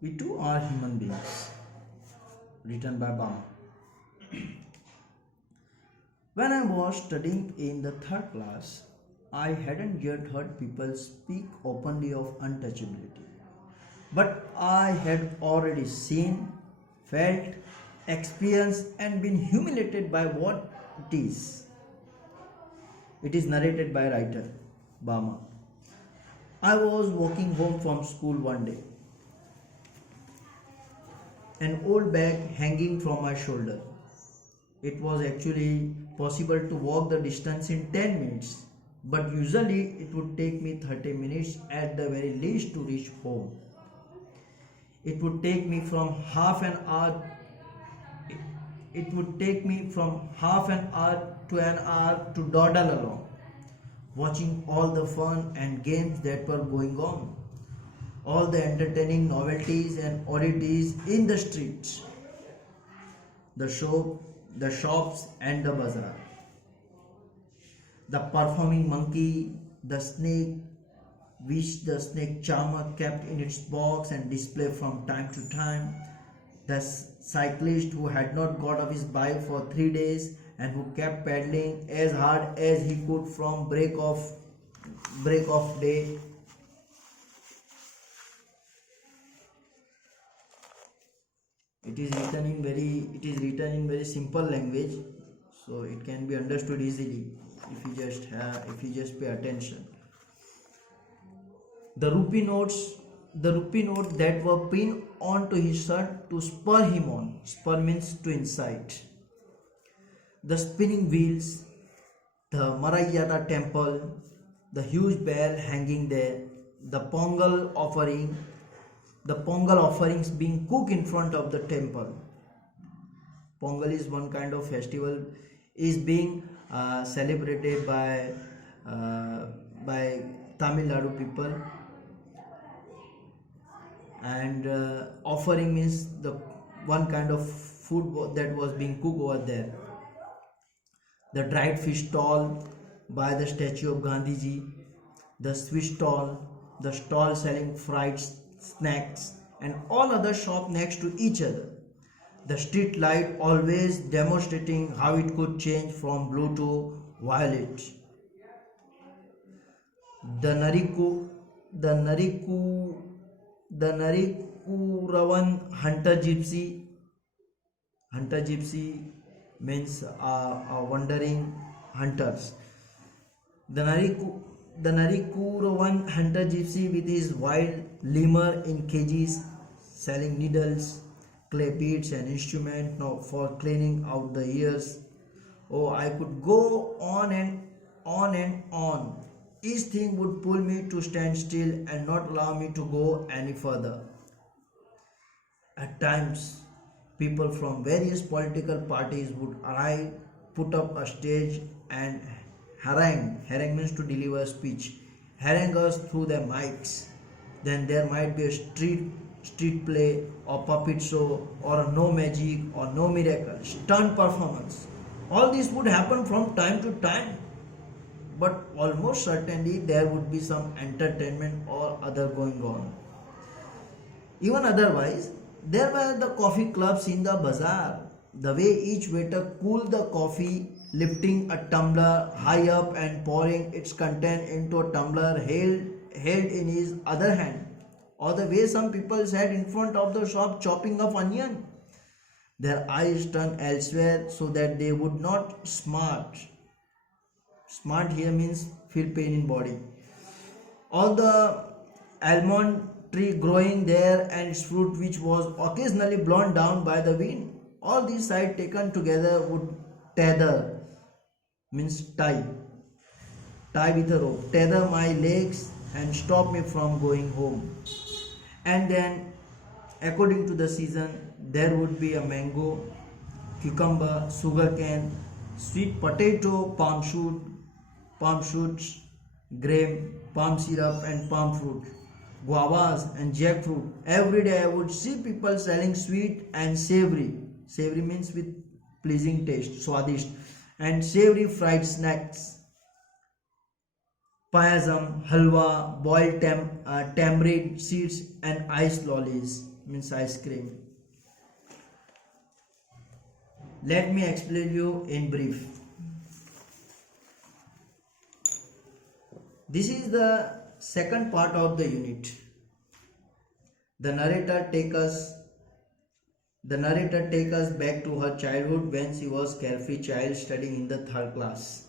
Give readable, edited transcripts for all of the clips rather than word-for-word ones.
We too are human beings. Written by Bama. When I was studying in the third class, I hadn't yet heard people speak openly of untouchability. But I had already seen, felt, experienced, and been humiliated by what it is. It is narrated by writer Bama. I was walking home from school one day, an old bag hanging from my shoulder. It was actually possible to walk the distance in 10 minutes, but usually it would take me 30 minutes at the very least to reach home. It would take me from half an hour it would take me from half an hour to an hour to dawdle along, watching all the fun and games that were going on, all the entertaining novelties and oddities in the streets, the shops and the bazaar. The performing monkey, the snake, which the snake charmer kept in its box and displayed from time to time, the cyclist who had not got off his bike for 3 days and who kept pedaling as hard as he could from break of day. It is written in very simple language, so it can be understood easily if you just pay attention. The rupee notes that were pinned onto his shirt to spur him on. Spur means to incite. The spinning wheels, the Marayada temple, the huge bell hanging there, the Pongal offerings being cooked in front of the temple. Pongal is one kind of festival, is being celebrated by Tamil Nadu people, and offering means the one kind of food that was being cooked over there. The dried fish stall by the statue of Gandhiji, the sweet stall, the stall selling fried snacks, and all other shops next to each other. The street light always demonstrating how it could change from blue to violet. The Nariku, the Nariku, the Narikuravan Hunter gypsy means wandering hunters. The Narikuravan hunter gypsy with his wild lemur in cages, selling needles, clay beads, and instruments for cleaning out the ears. Oh, I could go on and on and on. Each thing would pull me to stand still and not allow me to go any further. At times, people from various political parties would arrive, put up a stage, and harangue means to deliver a speech, harangue us through their mics. Then there might be a street play or puppet show or a no magic or no miracle, stunt performance. All this would happen from time to time, but almost certainly there would be some entertainment or other going on. Even otherwise, there were the coffee clubs in the bazaar. The way each waiter cooled the coffee, lifting a tumbler high up and pouring its content into a tumbler held in his other hand. Or the way some people sat in front of the shop chopping up onion, their eyes turned elsewhere so that they would not smart. Smart here means feel pain in body. All the almond tree growing there and its fruit which was occasionally blown down by the wind. All these sides taken together would tether means tie with a rope, tether my legs and stop me from going home. And then according to the season there would be a mango, cucumber, sugarcane, sweet potato, palm shoots, grape, palm syrup and palm fruit, guavas and jackfruit. Every day I would see people selling sweet and savory. Savory means with pleasing taste, swadist, and savory fried snacks. Payasam, halwa, boiled tamarind seeds and ice lollies. means ice cream. Let me explain you in brief. This is the second part of the unit. The narrator take us back to her childhood when she was carefree child studying in the third class.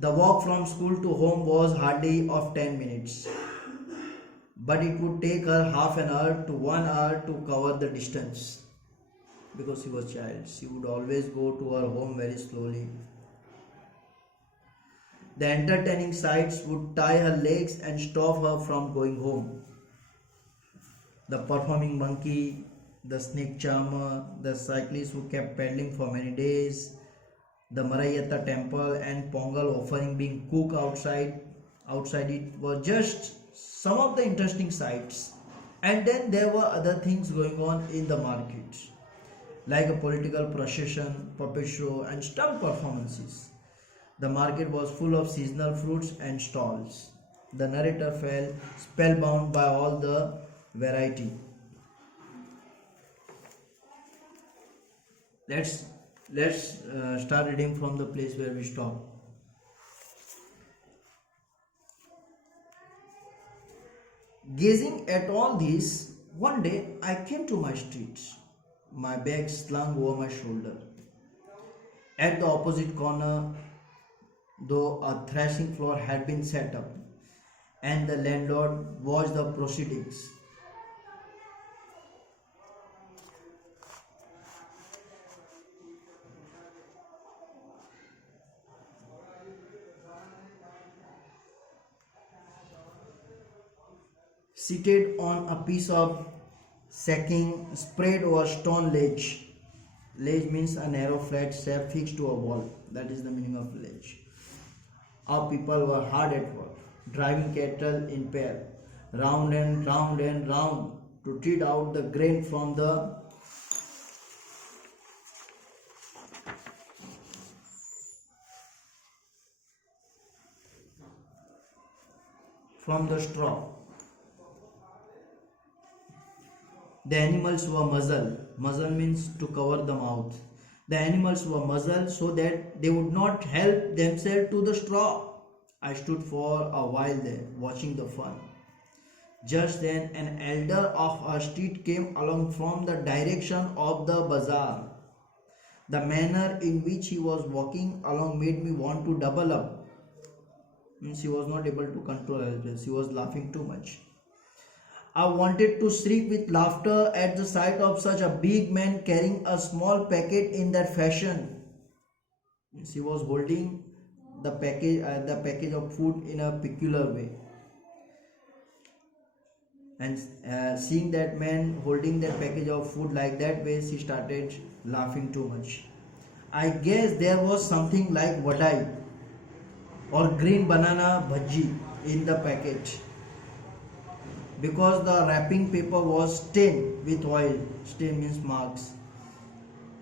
The walk from school to home was hardly of 10 minutes, but it would take her half an hour to 1 hour to cover the distance. Because she was child, she would always go to her home very slowly. The entertaining sights would tie her legs and stop her from going home. The performing monkey, the snake charmer, the cyclist who kept pedaling for many days, the Marayatta temple and Pongal offering being cooked outside it were just some of the interesting sights. And then there were other things going on in the market, like a political procession, puppet show and stunt performances. The market was full of seasonal fruits and stalls. The narrator fell spellbound by all the variety. Let's start reading from the place where we stopped. Gazing at all this, one day I came to my street, my bag slung over my shoulder. At the opposite corner, though, a thrashing floor had been set up, and the landlord watched the proceedings. Seated on a piece of sacking spread over stone ledge. Ledge means a narrow flat slab fixed to a wall. That is the meaning of ledge. Our people were hard at work, driving cattle in pair, round and round and round, to treat out the grain from the straw. The animals were muzzled. Muzzle means to cover the mouth. The animals were muzzled so that they would not help themselves to the straw. I stood for a while there, watching the fun. Just then, an elder of our street came along from the direction of the bazaar. The manner in which he was walking along made me want to double up. Means he was not able to control herself. She was laughing too much. I wanted to shriek with laughter at the sight of such a big man carrying a small packet in that fashion. She was holding the package of food in a peculiar way, and seeing that man holding that package of food like that way, she started laughing too much. I guess there was something like vadai or green banana bhaji in the packet, because the wrapping paper was stained with oil. Stain means marks.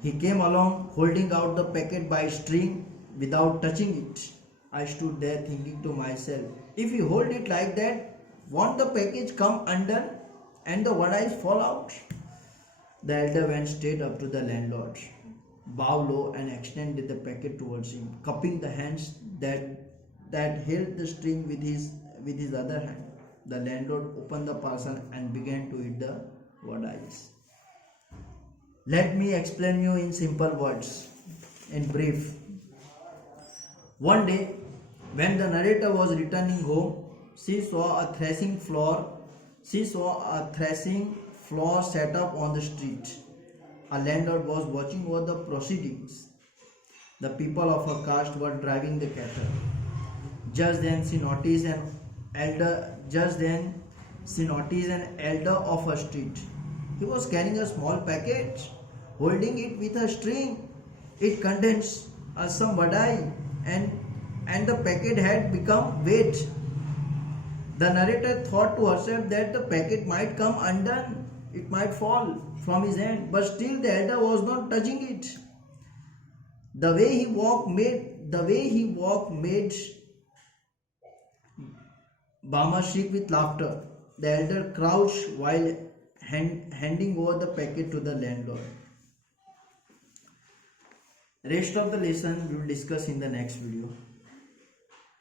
He came along holding out the packet by string without touching it. I stood there thinking to myself, if he hold it like that, won't the package come undone and the vadais fall out? The elder went straight up to the landlord, bowed low and extended the packet towards him, cupping the hands that held the string with his other hand. The landlord opened the parcel and began to eat the vadais. Let me explain you in simple words, in brief. One day, when the narrator was returning home, she saw a threshing floor set up on the street. A landlord was watching over the proceedings. The people of her caste were driving the cattle. Just then she noticed an elder of her street. He was carrying a small packet, holding it with a string. It contained some vadai, and the packet had become wet. The narrator thought to herself that the packet might come undone, it might fall from his hand, but still the elder was not touching it. The way he walked made Bama shriek with laughter. The elder crouched while handing over the packet to the landlord. Rest of the lesson we will discuss in the next video.